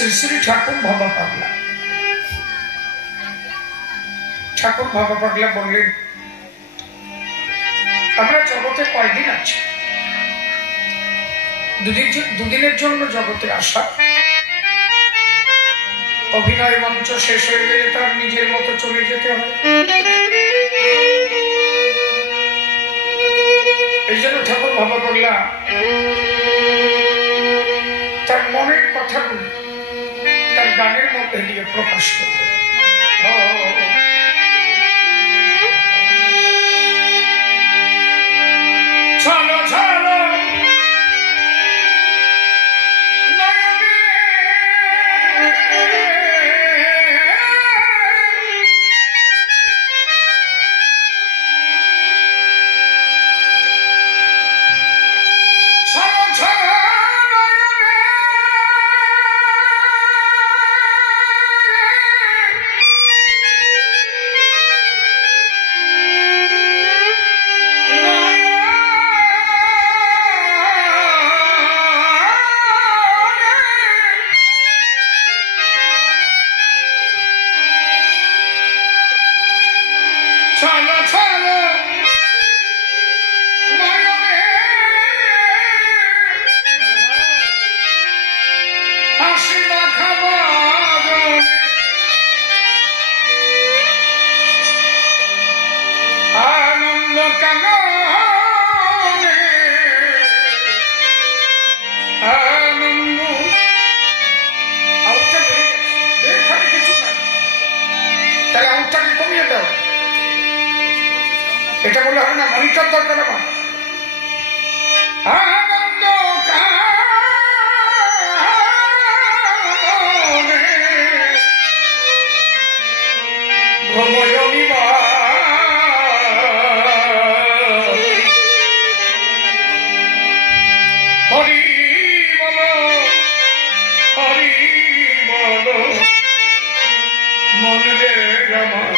শ্রী শ্রী ঠাকুর বাবা পাগলা। ঠাকুর বাবা পাগলা বললেন, আমরা জগতে কয়দিন আছি? দুদিনের জন্য জগতে আসা। অভিনয় মঞ্চ শেষ হয়ে গেলে তার নিজের মতো চলে যেতে হয়। এই জন্য ঠাকুর বাবা পাগলা তার মনের কথাগুলি তার গানের মধ্যে দিয়ে প্রকাশ করবে। চলো চলো এটা বলে হবে না, মনিটর দরকার আমার। আনন্দ হরি বল হরি বল মন রে আমার।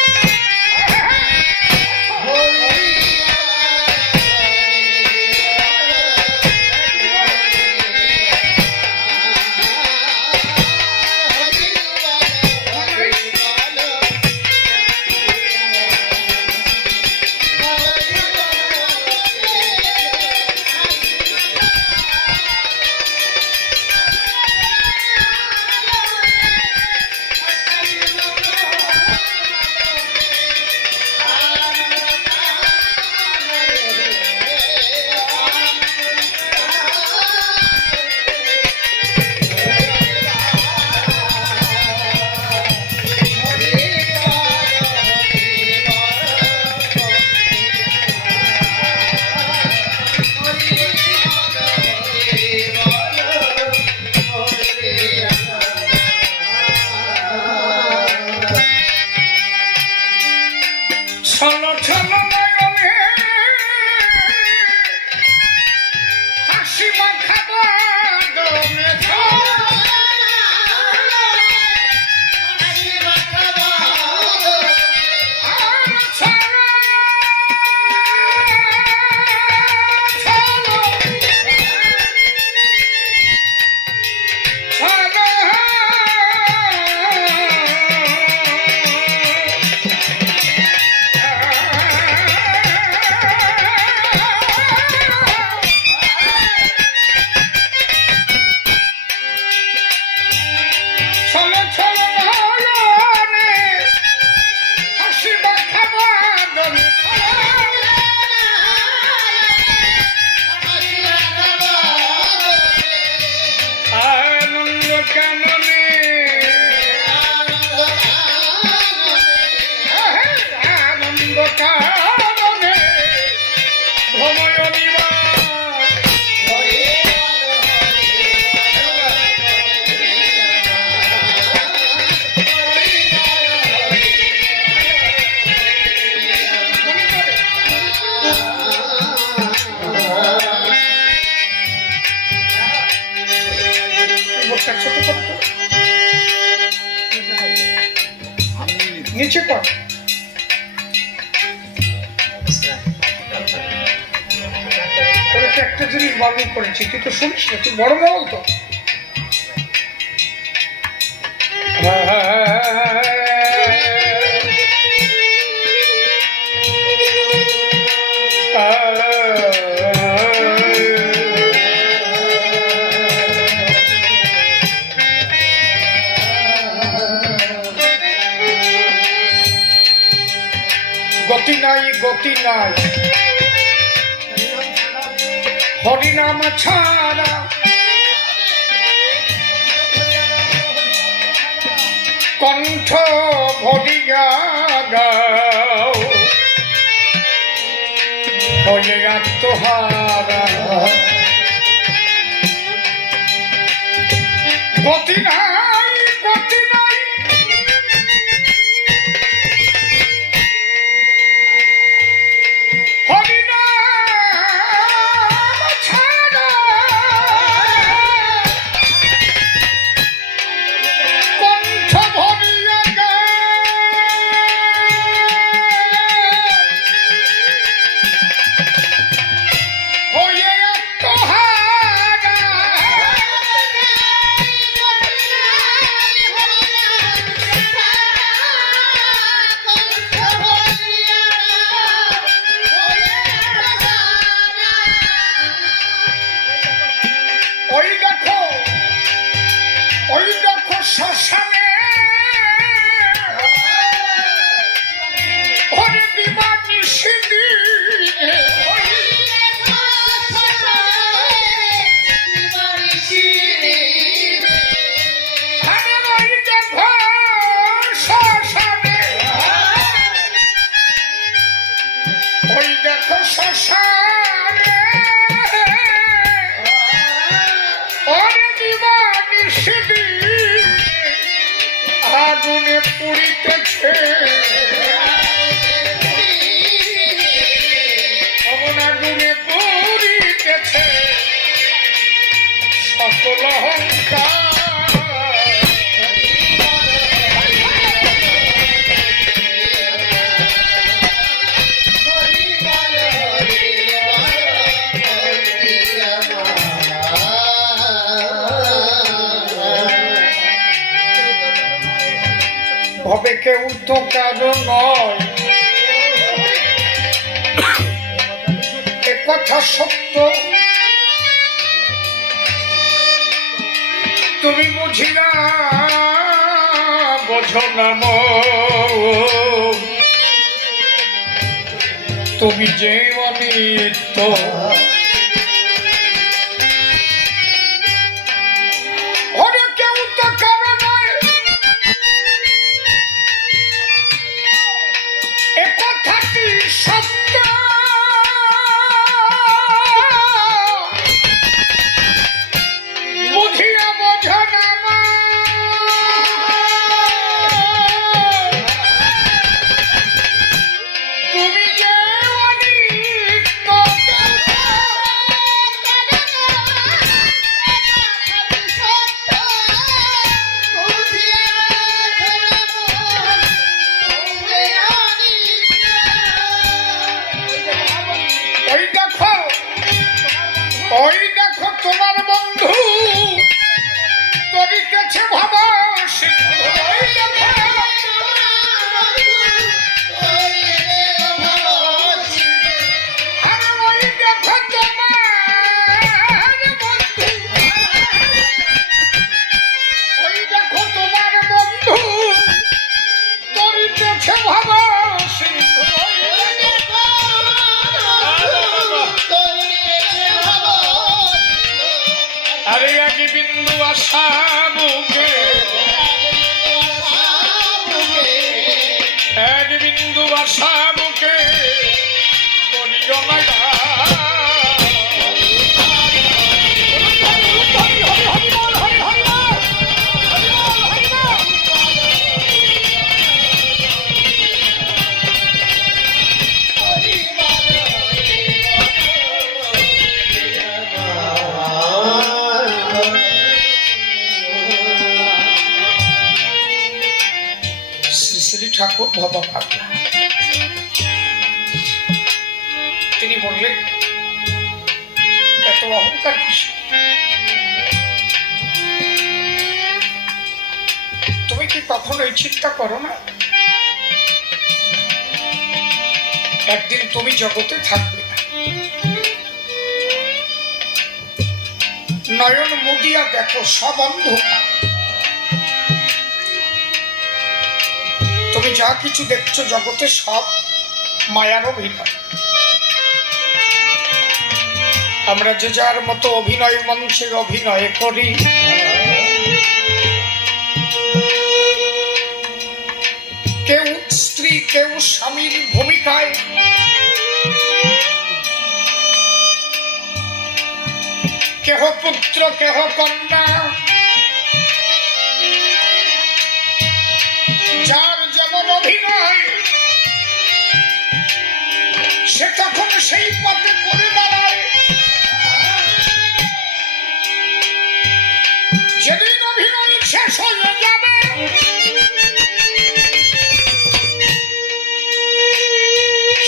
নিচে পড়। তোকে একটা জিনিস বর্ণন করেছি, তুই তো শুনিস না, তুই বড় বল তো। গতি নাই, হরিনাম ছাড়া কণ্ঠ ভরিয়া গাও, হয়ে আত্মহারা গতি নাই, গতি নাই, হরিনাম ছাড়া কণ্ঠ ভরিয়া হয়ে আত্মহারা ওই দেখো শ্মশানে ওরে দিবানি সিদ্ধি, আরে ওই দেখো শ্মশানে, ওই দেখো শ্মশানে ওরে দিবানি সিদ্ধি আগুনে পুড়িতেছে, আগুনে পুড়িতেছে সকল অহংকার। হবে কেউ তো কারো নয়, এ কথা সত্য, তুমি বুঝিলা বোঝো না মন, তুমি যে অনিত্য ওরে কেউ তো কারো নয়, এ কথাটি সত্য, বুঝিয়া বোঝো না তুমি যে অনিত্য, ওই দেখো তোমার বন্ধু করিতেছে ভাবা সিদ্ধ, ওই দেখো আরে ওই দেখো তোমার বন্ধু, ওই দেখো তোমার বন্ধু করিতেছে ভাবা সিদ্ধ, আরে এক বিন্দু আশা বুকে, এক বিন্দু আশা বুকে করিও না ঠাকুর ভবভাগ, তিনি বললেন এত অহংকার কিসে, তুমি কি কখনো এই চিন্তা করো না একদিন তুমি জগতে থাকবে না, নয়ন মুদিয়া দেখো সব অন্ধকার, তুমি যা কিছু দেখছো জগতে সব মায়ার অভিনয়। আমরা যে যার মতো অভিনয় মঞ্চে অভিনয় করি, কেউ স্ত্রী কেউ স্বামীর ভূমিকায়, কেহ পুত্র কেহ কন্যা, যার যেমন অভিনয় সে তখন সেই পথে করে দাঁড়ায়। যেদিন অভিনয় শেষ হয়ে যাবে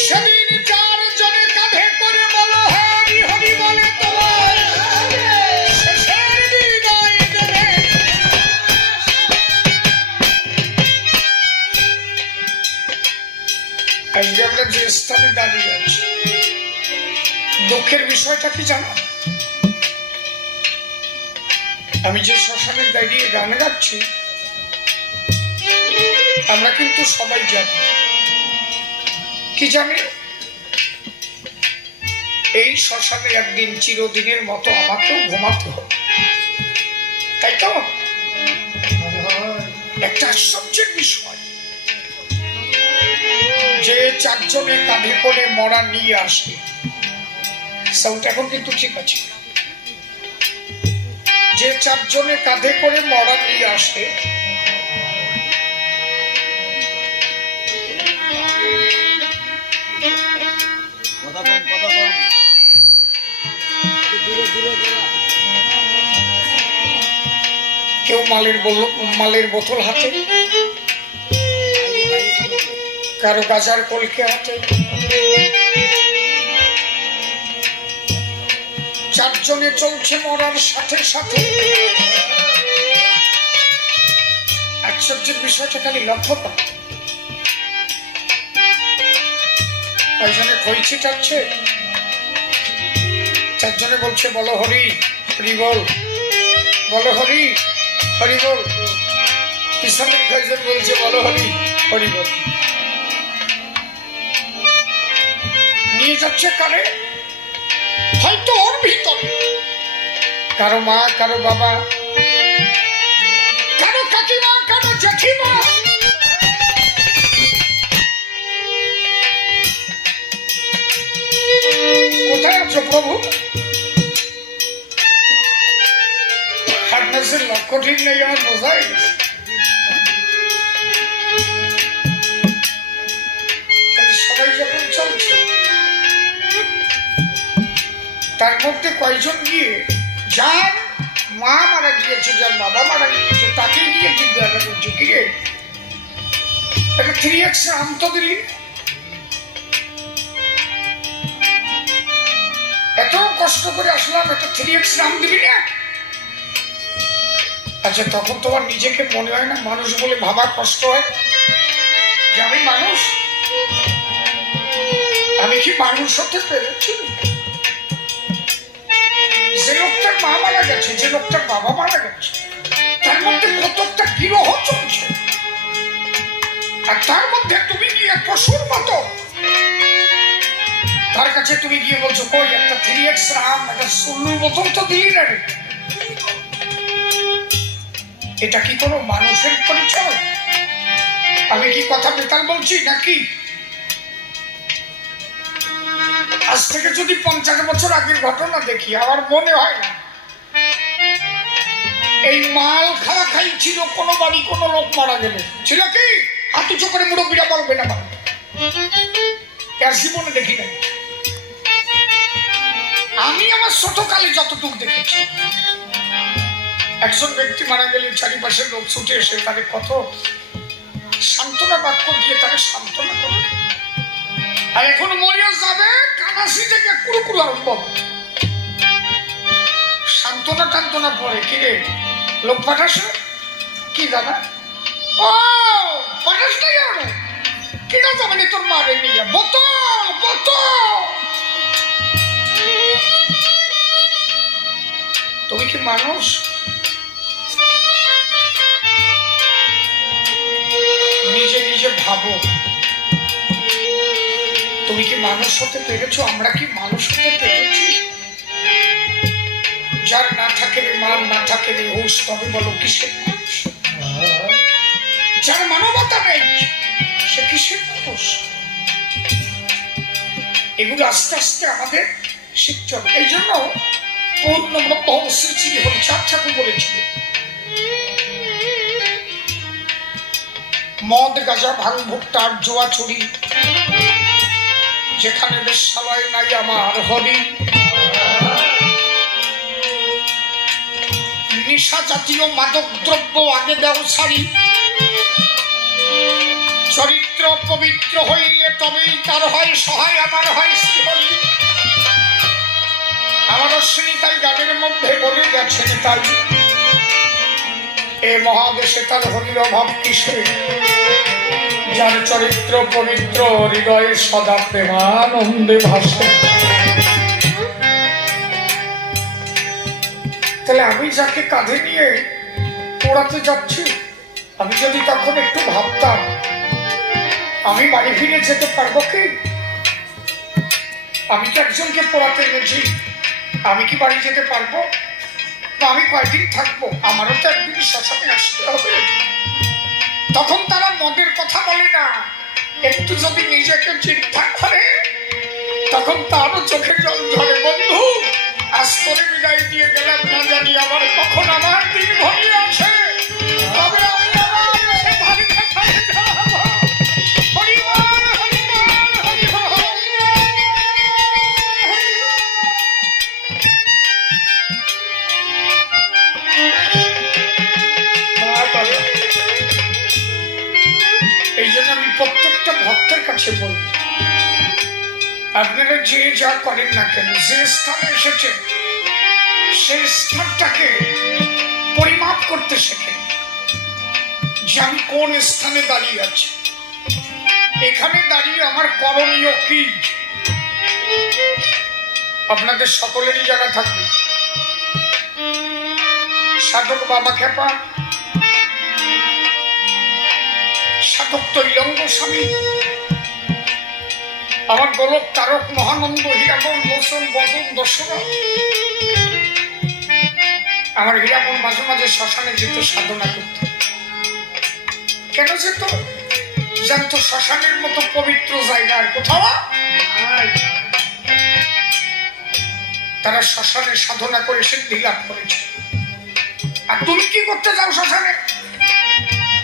সেদিন চার জনে কাঁধে করে বলো হরি হরি বলে তোমার শেষের বিদায় দেবে। আজকে আমরা যে স্থানে দাঁড়িয়ে আছি, দুঃখের বিষয়টা কি জানো? আমি যে শ্মশানে দাঁড়িয়ে গান গাচ্ছি, আমরা কিন্তু সবাই জানি, কি জানি, এই শ্মশানে একদিন চিরদিনের মতো আমাকেও ঘুমাতে হবে, তাই তো? একটা আশ্চর্যের বিষয় যে চারজনে কাঁধে করে মরা নিয়ে আসে, সাউন্ড এখন কিন্তু ঠিক আছে, যে চারজনে কাঁধে করে মরা নিয়ে আসে কেউ মালের বোতল হাতে, কারো গাজার কলকে হাতে, চারজনে চলছে মরার সাথে সাথে। আশ্চর্যের বিষয়টা খালি লক্ষ্য কর, কয়জনে খই ছিটাচ্ছে, চারজনে বলছে বলো হরি হরি বল, বলো হরি হরি বল, পিছনের কয়জন বলছে বলো হরি হরি বল। নিয়ে যাচ্ছে কারে? হয়তো ওর ভিতরে কারো মা, কারো বাবা, কারো কাকিমা, কারো জেঠিমা, কোথায় আছো প্রভু? হাটনাসের লক্ষ্য ঠিক নেই, আমার বোঝাই গেছে। সবাই যখন চলছে, তার মধ্যে কয়জন গিয়ে যার মা মারা গিয়েছে, যার বাবা মারা গিয়েছে, তাকে গিয়ে জিজ্ঞাসা করছে, কি রে একটা 3x আম তো দিলি, এত কষ্ট করে আসলাম, একটা 3x আম দিবি না? আচ্ছা, তখন তোমার নিজেকে মনে হয় না মানুষ বলে ভাবা কষ্ট হয় যে আমি মানুষ, আমি কি মানুষ হতে পেরেছি? যে লোকটার মা মারা গেছে, যে লোকটার বাবা মারা গেছে, তার মধ্যে কতটা বিরহ চলছে, আর তার মধ্যে তুমি গিয়ে পশুর মতো তার কাছে তুমি গিয়ে বলছো কই একটা 3x আম, একটা সুল্লুর বোতল তো দিই না রে। এটা কি কোনো মানুষের পরিচয়? আমি কি কথা বেতাল বলছি নাকি? আজ থেকে যদি 50 বছর আগের ঘটনা দেখি, আমার মনে হয় না এই মাল খাওয়া খাই ছিল কোনো বাড়ি কোনো লোক মারা গেলে। ছিল কি? হাত উঁচু করে মুরব্বীরা বলবে না, জীবনে দেখি নাই। আমি আমার ছোটকালে যতটুকু দেখেছি, একজন ব্যক্তি মারা গেলে চারিপাশের লোক ছুটে এসে তাকে কত সান্ত্বনা বাক্য দিয়ে তাকে সান্ত্বনা করে। আর এখন মরিয়া যাবে কানাসি থেকে কুরুকুরু আরম্ভ, সান্ত্বনা টান্তনা পরে কিরে লোক পাঠাস কি দাদা? ও পাঠাস না কেন? কিনা যাবে তোর মারে নিয়ে বোতল বোতল। তুমি কি মানুষ? নিজে নিজে ভাবো, তুমি কি মানুষ হতে পেরেছো? আমরা কি মানুষ হতে পেরেছি? যার না থাকে মান, না থাকে হুঁশ, তবে বলো কিসের মানুষ? যার মানবতা নেই সে কিসের মানুষ? এগুলো আস্তে আস্তে আমাদের শিখতে হবে। এই জন্য পূর্ণব্রহ্ম শ্রী হরিচাঁদ ঠাকুর বলেছিলেন, মদ গাঁজা ভাঙ ভুট্টার জোয়া চুরি, যেখানে বেশ্যালয় নাই আমার হরি। নিশা জাতীয় মাদক দ্রব্য আগে দেও ছাড়ি, চরিত্র পবিত্র হইলে তবেই তার হয় সহায়, আমার হয় শ্রীহরি। আমার অশ্বিনী তাই গানের মধ্যে বলে গেছেন, তাই এ মহাদেশে তার হরির অভাব কিসে? যার চরিত্র পবিত্র, হৃদয়ে সদা প্রেমানন্দে ভাসে। তাহলে আমি যাকে কাঁধে নিয়ে পোড়াতে যাচ্ছি, আমি যদি তখন একটু ভাবতাম আমি বাড়ি ফিরে যেতে পারবো কি? আমি কি একজনকে পোড়াতে এনেছি, আমি কি বাড়ি যেতে পারবো? আমি কয়দিন থাকবো? আমারও তো একদিন শ্মশানে আসতে হবে। তখন তারা মদের কথা বলে না, একটু যদি নিজেকে চিন্তা করে তখন তারও চোখে জল ঝরে। বন্ধু, আজ তোরে বিদায় দিয়ে গেলাম, না জানি আবার কখন আমার দিন ঘনিয়ে আসে, তবে আমি আবার এসে বাড়িতে ফিরে যাব। হরিবল, হরিবল, হরিবল। এই জন্য আমি প্রত্যেকটা ভক্তের কাছে বলবো, আপনারা যে যা করেন না কেন, যে স্থানে এসেছেন সেই স্থানটাকে পরিমাপ করতে শেখেন যে আমি কোন স্থানে দাঁড়িয়ে আছি, এখানে দাঁড়িয়ে আমার করণীয় কি। আপনাদের সকলেরই জানা থাকবে, সাধক বাবা খেপা, সাধক তৈলঙ্গ স্বামী, আমার গোলক তারক মহানন্দ হীরামন মোচন বদন দশরা। আমার হীরামন মাঝে মাঝে শ্মশানে যেত সাধনা করত। কেন যেত? জানতো শ্মশানের মতো পবিত্র জায়গা আর কোথাও। তারা শ্মশানে সাধনা করে সিদ্ধি লাভ করেছে। আর তুমি কি করতে যাও শ্মশানে?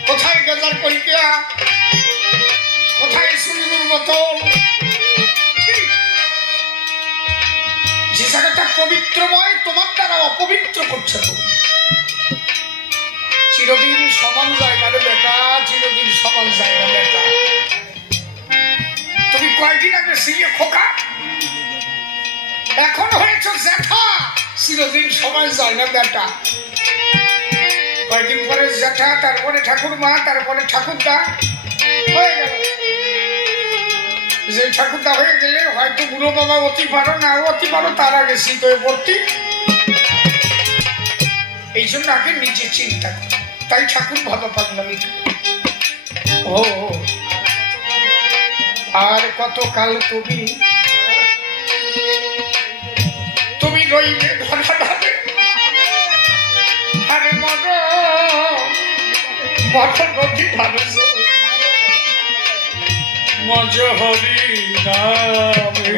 কোথায় গেজার করিয়া, কোথায় সুন্দর বোতল? যে জায়গাটা পবিত্রময় তোমার দ্বারা অপবিত্র করছে। চিরদিন সমান জায়গা রে বেটা, চিরদিন সমান জায়গা বেটা। তুমি কয়েকদিন আগে ছিলে খোকা, এখন হয়েছ জ্যাঠা, চিরদিন সমান যায় না বেটা। কয়েকদিন পরে জ্যাঠা, তারপরে ঠাকুরমা, তারপরে ঠাকুরদা হয়ে গেল। যে ঠাকুরদা হয়ে গেলে হয়তো বুড়ো বাবা অতি পারো, না অতি পারো, তার আগে শীতে ভর্তি। এই জন্য আগে নিজে চিন্তা কর। তাই ঠাকুর ভালো পাগলামি। ও আর কত কাল তুমি তুমি রইবে ধরা ধারে, আরে মর নদী ভারস মজ হরি নামে।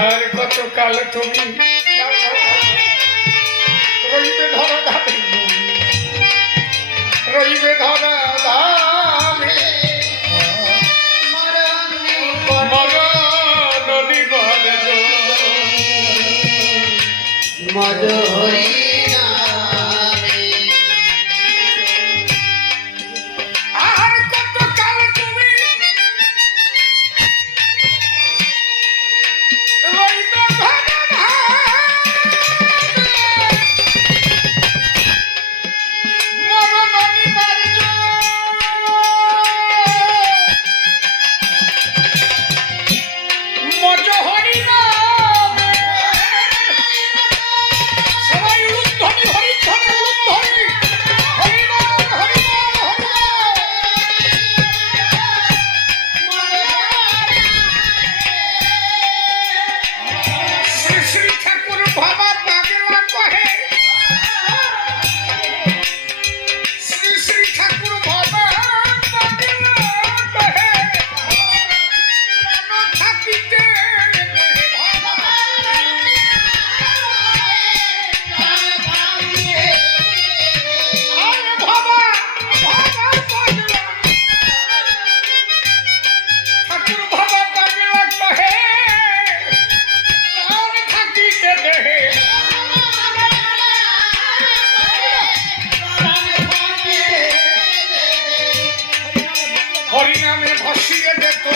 আর কত কাল তুমি রইবে ধরা ধারে, রইবে ধরা ধারে। মরণি ভারস মজ হরি। সবাই নামে ভাসিয়ে যেত